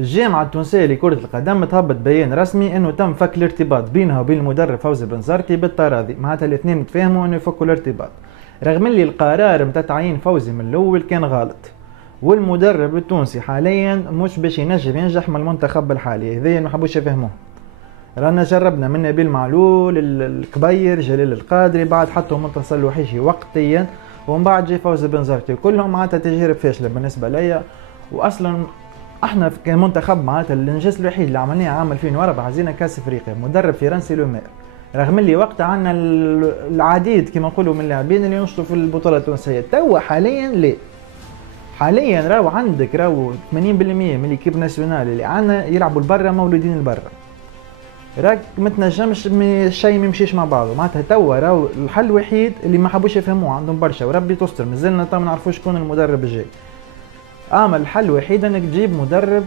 الجامعة التونسية لكرة القدم تهبط بيان رسمي انه تم فك الارتباط بينها وبين المدرب فوزي بن زركي بالتراضي، معناتها الاثنين تفاهموا انه يفكوا الارتباط، رغم اللي القرار متاع تعيين فوزي من الاول كان غلط، والمدرب التونسي حاليا مش باش ينجح من المنتخب الحالي، هذايا ما حبوش يفهموه. رانا جربنا من نبيل معلول الكبير جلال القادري، بعد حطوا منتصر الوحيشي وقتيا، ومن بعد جي فوزي بن زركي، كلهم معناتها تجارب فاشله بالنسبه ليا. واصلا احنا كمنتخب معناتها الانجاز الوحيد اللي عملناه عام 2004 عزينا كاس افريقيا، مدرب فرنسي لومير، رغم اللي وقتها عندنا العديد كما نقولوا من اللاعبين اللي ينشطوا في البطوله التونسيه. توا حاليا لا، حاليا راهو عندك 80% من ليكيب ناسيونال اللي عندنا يلعبوا لبرا، مولودين لبرا، راك ما تنجمش شيء ما يمشيش مع بعضه. معناتها توا راهو الحل الوحيد اللي ما حبوش يفهموه عندهم برشا، وربي تستر مازلنا تو ما نعرفوش شكون المدرب الجاي. اما الحل الوحيد انك تجيب مدرب